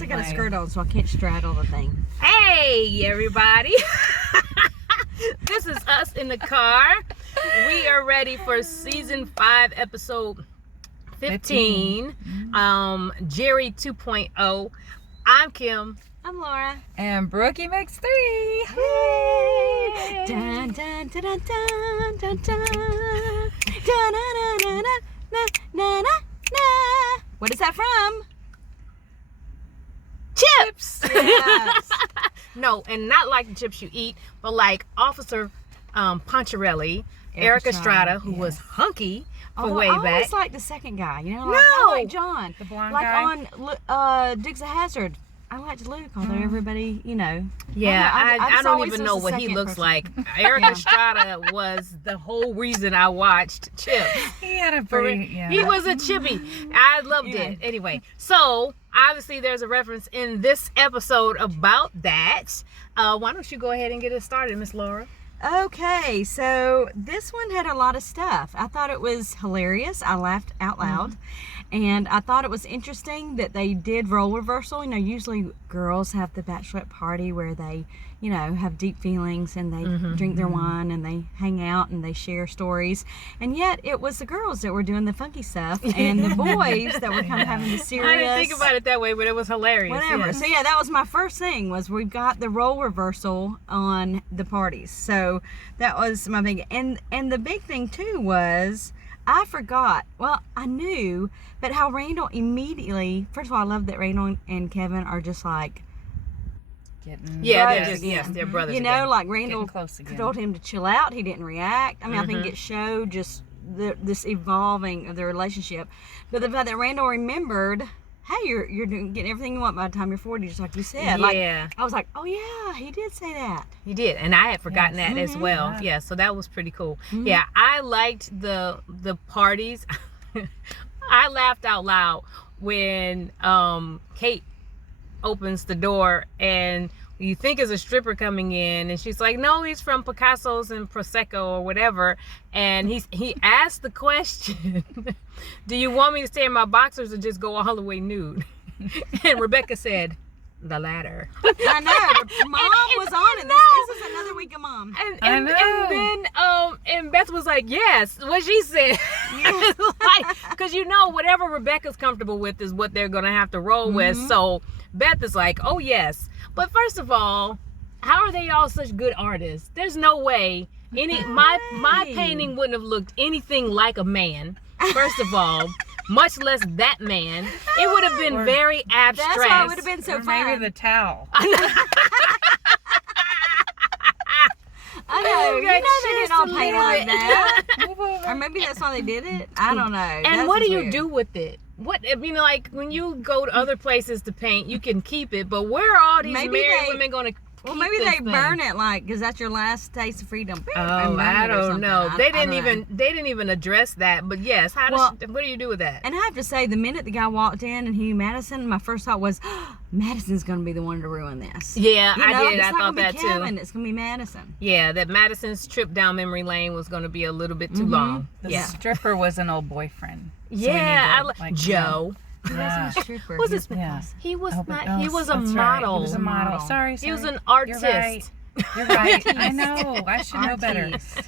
also got a skirt on, so I can't straddle the thing. Hey, everybody. This is us in the car. We are ready for season 5, episode 15. Jerry 2.0. I'm Kim. I'm Laura. And Brookie makes 3. Hey. Dun, dun, dun, dun, dun, dun, dun. Dun, na, na, na, na, na, na, na. What is that from? Chips. Yes. No, and not like the chips you eat, but like Officer Poncherelli, Eric Estrada, who was hunky for way I back. always like the second guy, you know, like, No. I like John. The blonde like guy? on Dukes of Hazzard. I liked Luke, although everybody, you know. Yeah, I I just don't always even was know the what he second looks person. like. Eric Estrada was the whole reason I watched Chips. He had a For pretty, real. He was a chippy. I loved it. Anyway, so obviously there's a reference in this episode about that. Why don't you go ahead and get it started, Miss Laura? Okay, so this one had a lot of stuff. I thought it was hilarious. I laughed out loud. And I thought it was interesting that they did role reversal. You know, usually girls have the bachelorette party where they, you know, have deep feelings and they drink their wine and they hang out and they share stories. And yet it was the girls that were doing the funky stuff and the boys that were kind of having the serious. I didn't think about it that way, but it was hilarious. Whatever. Yes. So yeah, that was my first thing, was we've got the role reversal on the parties. So that was my big, and the big thing too was I forgot, well, I knew, but how Randall immediately, first of all, I love that Randall and Kevin are just like, Getting Yeah, brothers they're just, again. yes, they're brothers you know, again. like Randall getting close again. told him to chill out. He didn't react. I mean, I think it showed just this evolving of the relationship. But the fact that Randall remembered, hey, you're getting everything you want by the time you're 40, just like you said. Like, Yeah. I was like, oh yeah, he did say that. He did, and I had forgotten that as well. Yeah. Yeah, so that was pretty cool. Yeah, I liked the parties. I laughed out loud when Kate opens the door and you think it's a stripper coming in, and she's like, no, he's from Picasso's and Prosecco or whatever, and he asked the question, do you want me to stay in my boxers or just go all the way nude? And Rebecca said, the latter. I know. Mom was on it. This is another week of Mom. And then Beth was like, yes, what she said. Like, because you know, whatever Rebecca's comfortable with is what they're gonna have to roll with. So Beth is like, oh yes. But first of all, how are they all such good artists? There's no way my painting wouldn't have looked anything like a man. First of all, much less that man. It would have been very abstract. That's why it would have been so Or fun. maybe the towel. I know. You know they didn't all paint like that. Or maybe that's why they did it. I don't know. And what do you do with it? What, I mean, like when you go to other places to paint, you can keep it, but where are all these married women going to? Well, maybe they burn it, like, because that's your last taste of freedom. Oh, I don't know. They didn't even even address that. But yes, what do you do with that? And I have to say, the minute the guy walked in and Hugh Madison, my first thought was, Madison's going to be the one to ruin this. Yeah, You know, I did. it's I not thought gonna that be too. Kevin, it's going to be Madison. Yeah, that Madison's trip down memory lane was going to be a little bit too long. The Yeah, stripper was an old boyfriend. So we yeah. need to, like, Joe. He Yeah. wasn't a stripper. Was He it- Yeah. He was Oh, not. but- He oh, was a that's right. model. He was a model. Sorry. He was an You're artist. right. You're right. I know. I should know better. Artiste.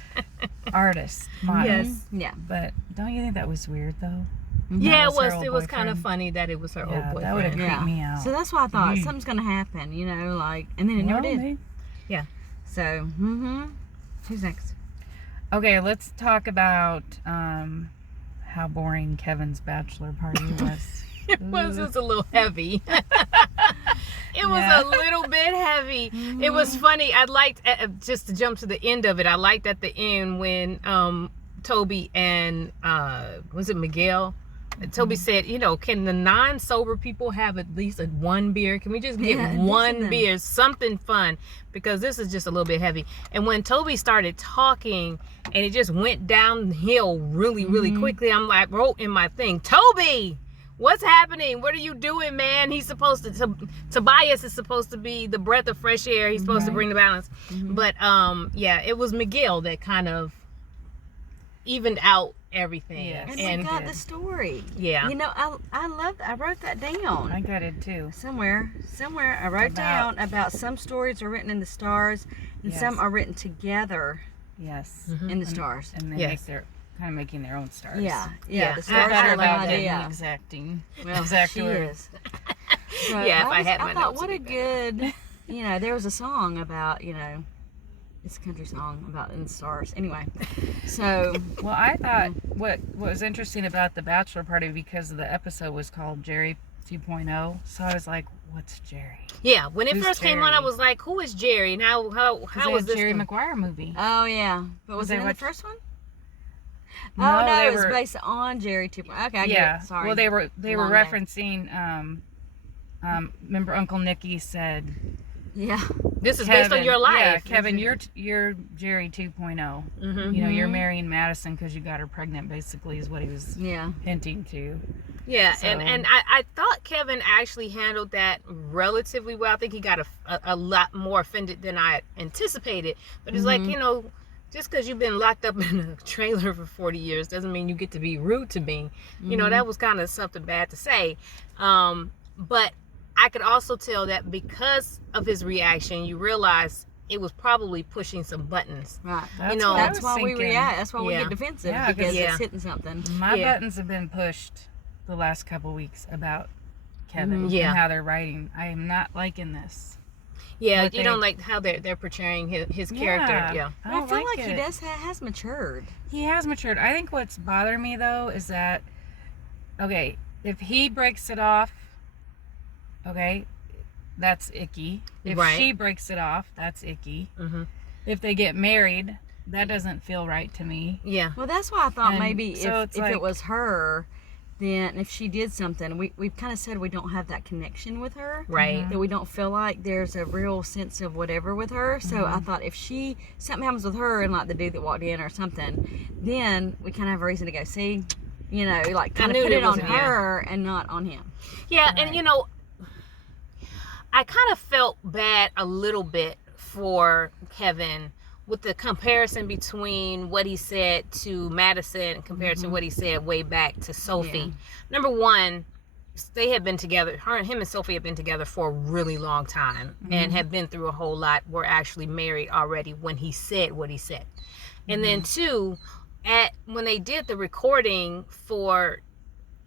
Artist. Model. Yes. Yeah. But don't you think that was weird though? Yeah, That was her it was. old It was kind of boyfriend. funny that it was her Yeah, old that boyfriend. would've creeped Yeah. me out. So that's why I thought something's going to happen, you know, like, and then it never Well, did. maybe. So, who's next? Okay, let's talk about how boring Kevin's bachelor party was. It was just a little heavy. It was Yeah. a little bit heavy. It was funny. I liked, just to jump to the end of it, I liked at the end when Toby and was it Miguel? Toby said, you know, can the non-sober people have at least one beer? Can we just get one beer? Something fun, because this is just a little bit heavy. And when Toby started talking and it just went downhill really, really quickly, I'm like, wrote in my thing, Toby, what's happening? What are you doing, man? He's supposed to Tobias is supposed to be the breath of fresh air. He's supposed to bring the balance. But yeah, it was Miguel that kind of evened out everything. Yes. And we got did. the story. Yeah. You know, I love that. I wrote that down. I got it too. Somewhere I wrote About- down about some stories are written in the stars and some Yes. are written together Yes. in the stars. And they Yes. make their kind of making their own stars. Yeah, Yeah. the I stars Better are the about getting idea. exacting. Well, exact she words. is. So Yeah, if I had my I thought, notes, what a it'd be better. good, you know, there was a song about, you know, it's a country song about in the stars. Anyway, so Well, I thought what was interesting about the bachelor party, because the episode was called Jerry 2.0, so I was like, what's Jerry? Yeah, when it Who's first came on, I Jerry? was like, "Who is Jerry?" And how was this? Jerry thing? Maguire movie? oh yeah, but was they it in the watch- first one? No, Oh no, they it was were- based on Jerry 2.0. Okay, I get Yeah. it. Sorry. Well, they were Long day. referencing. Remember, Uncle Nicky said, Yeah. This is based on your life. Yeah, Kevin, you're Jerry 2.0. Mhm. You know, you're marrying Madison because you got her pregnant. Basically, is what he was Yeah. hinting to. Yeah, So- and I thought Kevin actually handled that relatively well. I think he got a lot more offended than I anticipated. But it's like, you know, just because you've been locked up in a trailer for 40 years doesn't mean you get to be rude to me. You know, that was kind of something bad to say. But I could also tell that because of his reaction, you realize it was probably pushing some buttons. Right. That's know, what I That's was why we thinking. react. That's why we Yeah. get defensive Yeah, because yeah. it's hitting something. My Yeah. buttons have been pushed the last couple weeks about Kevin Yeah. and how they're writing. I am not liking this. Yeah, What you they- don't like how they're portraying his character. Yeah. I I don't feel like it. he has matured. He has matured. I think what's bothering me though is that, okay, if he breaks it off, okay, that's icky. If Right. she breaks it off, that's icky. Mhm. If they get married, that doesn't feel right to me. Yeah. Well, that's why I thought And maybe so if it's it like- was her, then if she did something, we've kind of said we don't have that connection with her. Right. That we don't feel like there's a real sense of whatever with her. So I thought if something happens with her and like the dude that walked in or something, then we kind of have a reason to go, see, you know, like kind knew of put it it on wasn't- yeah. her and not on him. Yeah, and Right. you know, I kind of felt bad a little bit for Kevin with the comparison between what he said to Madison compared to what he said way back to Sophie. Yeah. Number one, they had been together, him and Sophie had been together for a really long time and had been through a whole lot, were actually married already when he said what he said. And then two, when they did the recording for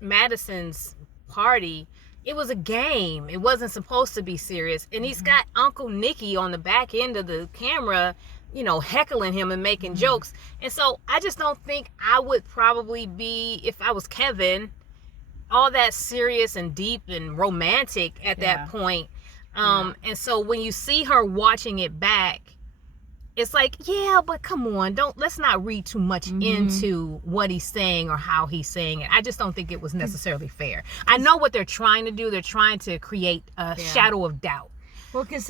Madison's party, it was a game. It wasn't supposed to be serious. And he's got Uncle Nicky on the back end of the camera, you know, heckling him and making jokes. And so I just don't think I would probably be, if I was Kevin, all that serious and deep and romantic at Yeah. that point. And so when you see her watching it back, it's like, yeah, but come on, let's not read too much into what he's saying or how he's saying it. I just don't think it was necessarily fair. I know what they're trying to do. They're trying to create a shadow of doubt. Well, because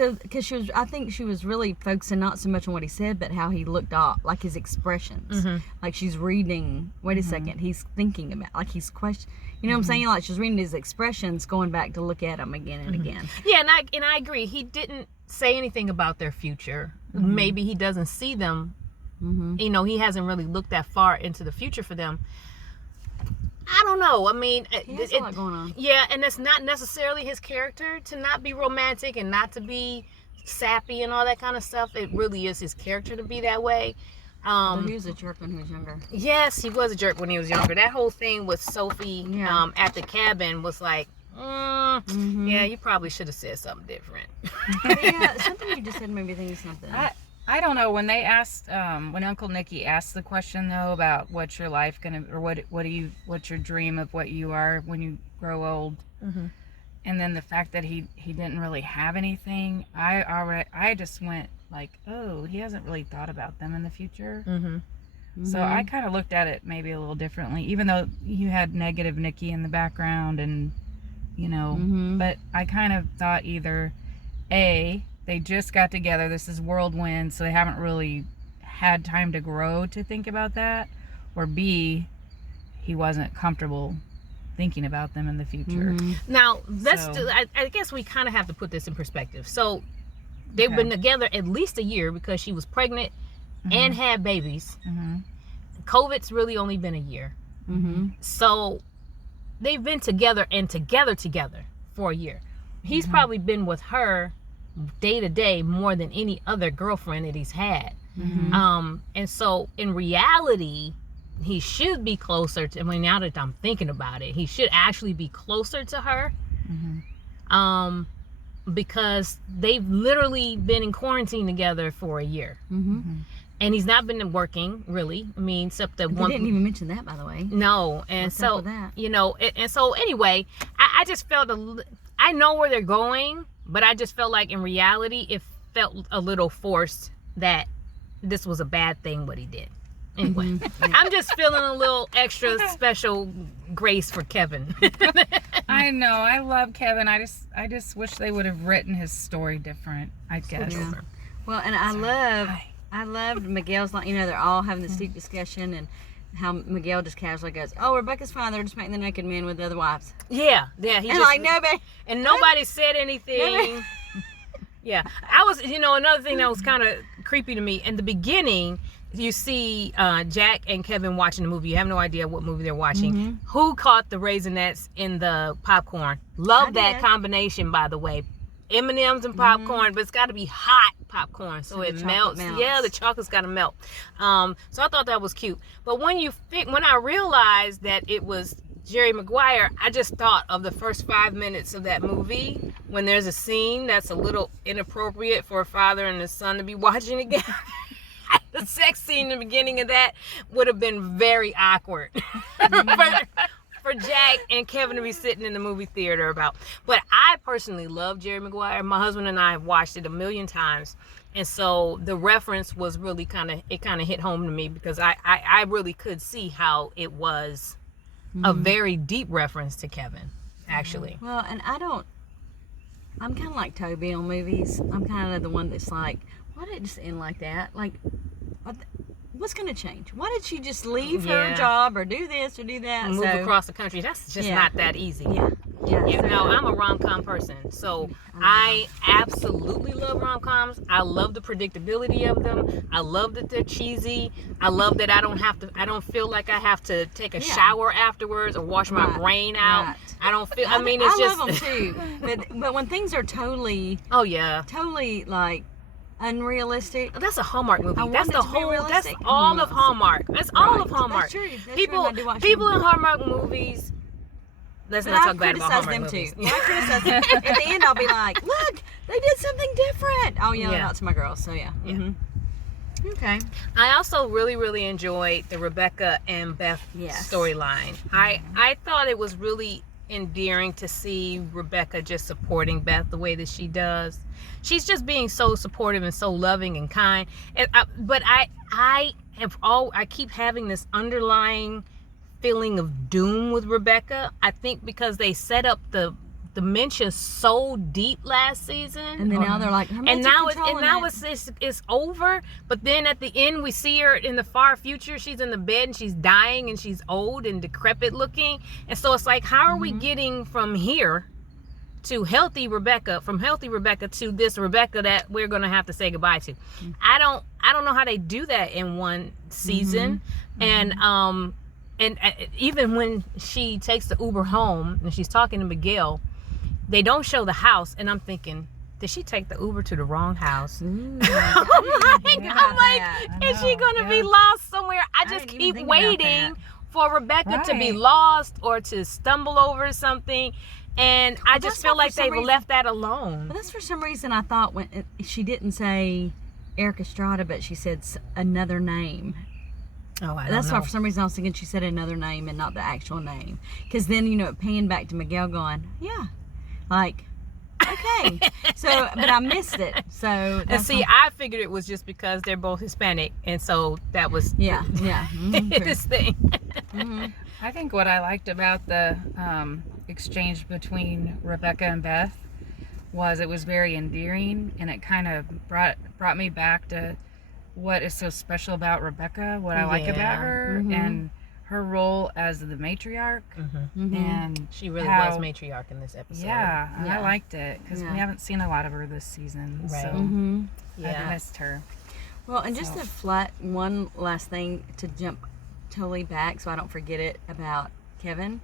she was, I think she was really focusing not so much on what he said, but how he looked off, like his expressions. Like she's reading. Wait a second, he's thinking about, like he's question. You know what I'm saying? Like she's reading his expressions, going back to look at him again and again. Yeah, and I agree. He didn't say anything about their future. Maybe he doesn't see them. You know, he hasn't really looked that far into the future for them. I don't know. I mean, He has a lot going on. yeah, and it's not necessarily his character to not be romantic and not to be sappy and all that kind of stuff. It really is his character to be that way. But he was a jerk when he was younger. Yes, he was a jerk when he was younger. That whole thing with Sophie Yeah. at the cabin was like, yeah, you probably should have said something different. But yeah, something you just said made me think of something. I don't know, when they asked, when Uncle Nicky asked the question though about what's your life gonna, or what's your dream of what you are when you grow old, and then the fact that he didn't really have anything, I just went like, oh, he hasn't really thought about them in the future. So I kind of looked at it maybe a little differently, even though you had negative Nicky in the background and, you know, but I kind of thought either A, they just got together, this is whirlwind, so they haven't really had time to grow to think about that, or B, he wasn't comfortable thinking about them in the future. Now, So- I guess we kind of have to put this in perspective. So they've Okay. been together at least a year because she was pregnant and had babies. COVID's really only been a year. Mm-hmm. So they've been together for a year. He's probably been with her day to day more than any other girlfriend that he's had. Mm-hmm. And so in reality, he should be closer to, I mean, now that I'm thinking about it, he should actually be closer to her. Because they've literally been in quarantine together for a year. And he's not been working really. I mean, except that They didn't even mention that, by the way. No, and What's up so with that? you know, and so anyway, I just felt I know where they're going, but I just felt like in reality, it felt a little forced that this was a bad thing what he did. Anyway, I'm just feeling a little extra special grace for Kevin. I know. I love Kevin. I just wish they would have written his story different, I guess. Yeah. Well, and I loved Miguel's, like, you know, they're all having this deep discussion, and how Miguel just casually goes, "Oh, Rebecca's fine. They're just making the naked men with the other wives." Yeah. He And just, like nobody said anything. Yeah, I was, you know, another thing that was kind of creepy to me in the beginning. You see Jack and Kevin watching the movie. You have no idea what movie they're watching. Who caught the Raisinets in the popcorn? Love that combination, by the way. M&M's and popcorn, but it's got to be hot popcorn so it melts. Yeah, the chocolate's got to melt. So I thought that was cute. But when I realized that it was Jerry Maguire, I just thought of the first 5 minutes of that movie when there's a scene that's a little inappropriate for a father and a son to be watching again. The sex scene in the beginning of that would have been very awkward for Jack and Kevin to be sitting in the movie theater about. But I personally love Jerry Maguire. My husband and I have watched it a million times. And so the reference was really kind of hit home to me, because I really could see how it was a very deep reference to Kevin, actually. Well, and I'm kind of like Toby on movies. I'm kind of the one that's like, why did it just end like that? Like, what's going to change? Why did she just leave her job or do this or do that? Move across the country. That's just not that easy. Yeah. No, I'm a rom-com person, so I absolutely love rom-coms. I love the predictability of them. I love that they're cheesy. I love that I don't feel like I have to take a shower afterwards or wash my brain out. Right. I don't feel, I just love them too. But when things are totally like unrealistic. That's a Hallmark movie. That's all of Hallmark. That's all of Hallmark. That's true. People in Hallmark movies. Let's not talk bad about Hallmark movies. I criticize them. At the end, I'll be like, "Look, they did something different." I'll yell it out to my girls. So yeah. Okay. I also really, really enjoyed the Rebecca and Beth storyline. I thought it was really endearing to see Rebecca just supporting Beth the way that she does. She's just being so supportive and so loving and kind. But I keep having this underlying feeling of doom with Rebecca. I think because they set up the dementia so deep last season, and then now they're like, now it's over. But then at the end, we see her in the far future. She's in the bed and she's dying and she's old and decrepit looking. And so it's like, how are we getting from here to healthy Rebecca, to this Rebecca that we're gonna have to say goodbye to? I don't know how they do that in one season. And even when she takes the Uber home and she's talking to Miguel, they don't show the house, and I'm thinking, did she take the Uber to the wrong house? I'm like, is she gonna be lost somewhere? I just keep waiting for Rebecca to be lost or to stumble over something. And I just feel like they've left that alone. But that's for some reason I thought when she didn't say Eric Estrada, but she said another name. Oh, I don't That's know. why for some reason I was thinking she said another name and not the actual name. Because then, it panned back to Miguel going, yeah, like, okay. So, but I missed it. So, and see, I figured it was just because they're both Hispanic, and so that was his thing. I think what I liked about the exchange between Rebecca and Beth was it was very endearing, and it kind of brought me back to what is so special about Rebecca, what I like about her, and her role as the matriarch. And she really was matriarch in this episode. Yeah, I liked it because we haven't seen a lot of her this season. Right. So I missed her. Well, and just one last thing to jump totally back so I don't forget it about Kevin.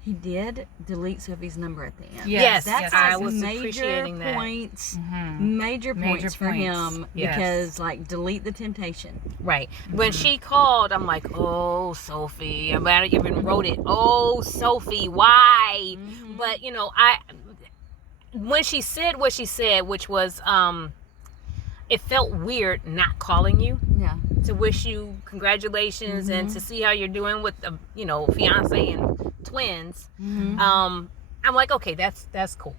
He did delete Sophie's number at the end. Yes, That's I like was major appreciating that. points, Mm-hmm. major points for him Yes. because like delete the temptation. Right. When she called, I'm like, oh, Sophie. I even wrote it. Oh, Sophie, why? But, you know, when she said what she said, which was, it felt weird not calling you Yeah. to wish you congratulations and to see how you're doing with the, you know, fiance and twins. I'm like, okay, that's cool.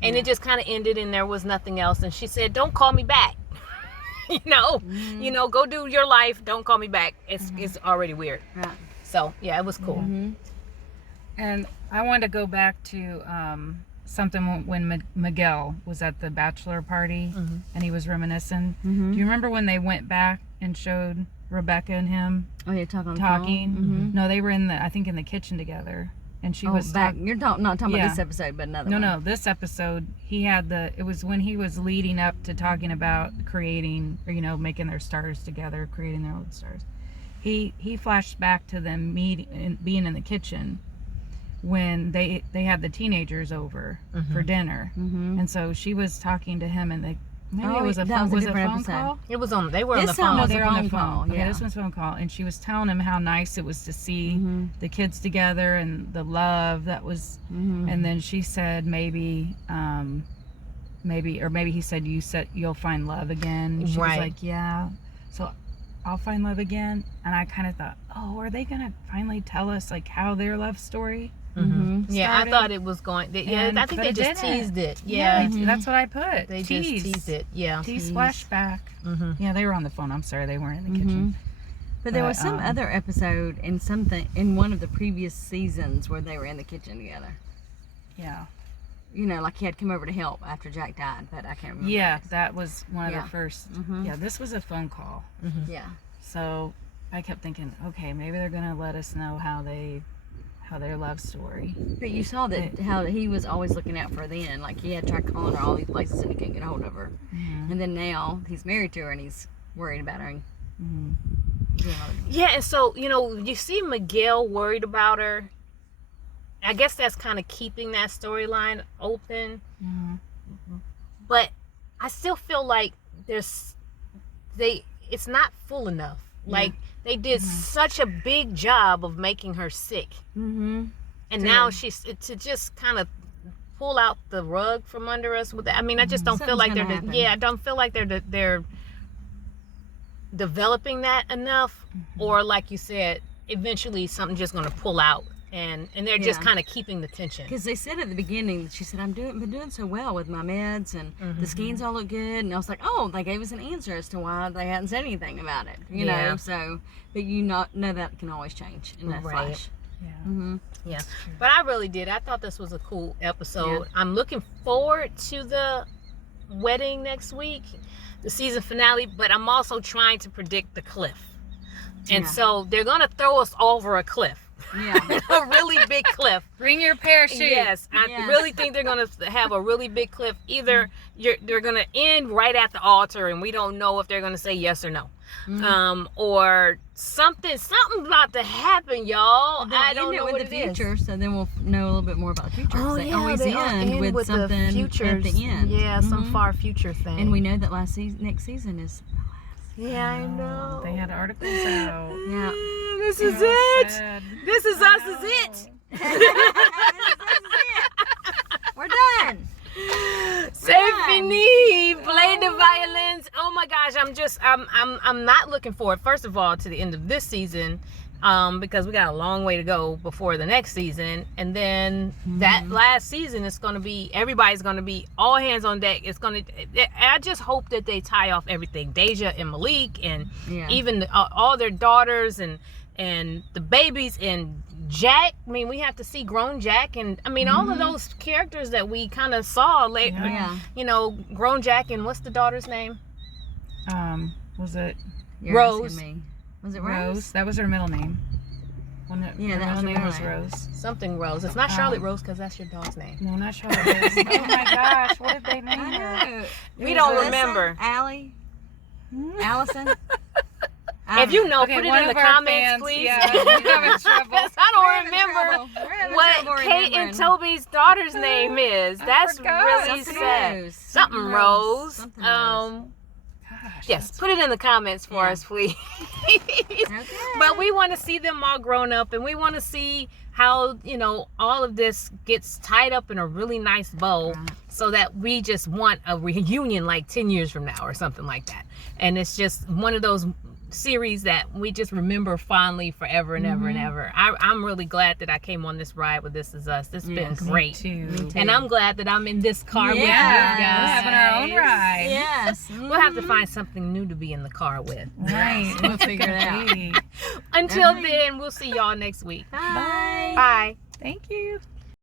And it just kind of ended and there was nothing else. And she said, don't call me back. you know, go do your life. Don't call me back. It's already weird. Right. So yeah, it was cool. And I wanted to go back to something when Miguel was at the bachelor party and he was reminiscing. Do you remember when they went back and showed Rebecca and him Oh, you're talking on the talking? phone? No, they were in I think in the kitchen together, and she Oh, was back. You're not talking Yeah. about this episode, but another No, one. no, this episode he had it was when he was leading up to talking about creating, or, you know, making their stars together, creating their own stars. He flashed back to them meeting and being in the kitchen when they had the teenagers over for dinner, and so she was talking to him, and maybe it was a that phone, was a was different phone episode. call. It was they were on the This phone. time No, was they a were on the phone call, phone. Okay, yeah. this one's phone call, and she was telling him how nice it was to see the kids together and the love that was. And then she said maybe he said you'll find love again. And she was Right. like, yeah, so I'll find love again. And I kind of thought, oh, are they gonna finally tell us like how their love story? Yeah, I started? thought it was going. And- I think but they it just didn't. teased it. Yeah, Yeah, that's what I put. they Tease. just teased it. Yeah. Tease flashback. Yeah, they were on the phone. I'm sorry, they weren't in the kitchen. But there But, was some other episode in one of the previous seasons where they were in the kitchen together. Yeah. You know, like he had come over to help after Jack died, but I can't remember. Yeah, that was one of Yeah. the first. Mhm. Yeah, this was a phone call. Yeah. So I kept thinking, okay, maybe they're gonna let us know how their love story. But you saw that how he was always looking out for her then. Like he had tried calling her all these places and he couldn't get a hold of her. And then now he's married to her and he's worried about her. And doing all the- Yeah, and so, you know, you see Miguel worried about her. I guess that's kind of keeping that storyline open. But I still feel like it's not full enough. Like they did such a big job of making her sick. And now she's to just kind of pull out the rug from under us with that. I mean, I just don't feel like Something's gonna happen. I don't feel like they're developing that enough, or like you said, eventually something's just going to pull out, and they're just Yeah. kind of keeping the tension. Because they said at the beginning, she said, been doing so well with my meds and the scans all look good. And I was like, oh, they gave us an answer as to why they hadn't said anything about it. You Yeah. know, so, but you know that can always change in that Right. flash. Yeah. Yeah, but I really did. I thought this was a cool episode. I'm looking forward to the wedding next week, the season finale, but I'm also trying to predict the cliff. And Yeah. so they're going to throw us over a cliff. Yeah. A really big cliff. Bring your parachute. Yes, I Yes. really think they're going to have a really big cliff. Either they're going to end right at the altar, and we don't know if they're going to say yes or no, or something's about to happen, y'all. I don't know with what the it is. future, so then we'll know a little bit more about the future. 'cause Oh they yeah, always they end with the something futures. at the end. Yeah, some Mhm. far future thing. And we know that next season is. Yeah, I know. They had articles out. Yeah. This is So it. sad. This is us. Is it. We're done. C'est fini. Play the violins. Oh my gosh, I'm not looking forward, first of all, to the end of this season, because we got a long way to go before the next season, and then that last season is going to be, everybody's going to be all hands on deck. It's going to, I just hope that they tie off everything, Deja and Malik, and Yeah. even all their daughters and the babies and Jack. I mean, we have to see grown Jack, and I mean all of those characters that we kind of saw later. Yeah. You know, grown Jack, and what's the daughter's name? Was it You're Rose. asking me. Was it Rose? Rose? That was her middle name. Yeah, her that was her middle name middle was name. Rose. Something Rose. It's not Charlotte Rose, because that's your dog's name. No, not Charlotte Rose. Oh my gosh, what did they name her? I know. We don't Alyssa, remember. Allie? Allison? If you know, Okay, put it one in the of our comments, fans, please. yeah, we're having trouble. 'Cause I don't remember what Kate and Toby's daughter's name is. I That's forgot. really Something sad. Rose. Something Rose. Something Rose. Gosh, Yes, that's put it in the comments for Yeah. us, please. Okay. But we want to see them all grown up, and we want to see how, you know, all of this gets tied up in a really nice bow, Right. so that we just want a reunion like 10 years from now or something like that. And it's just one of those series that we just remember fondly forever and ever and ever. I'm really glad that I came on this ride with This Is Us. This has Yes. been great. too. Me too. And I'm glad that I'm in this car with you Yeah, We're guys. having our own ride. Yes. We'll have to find something new to be in the car with. Right. We'll figure it out. Hey, Until Okay. then, we'll see y'all next week. Bye. Bye. thank you.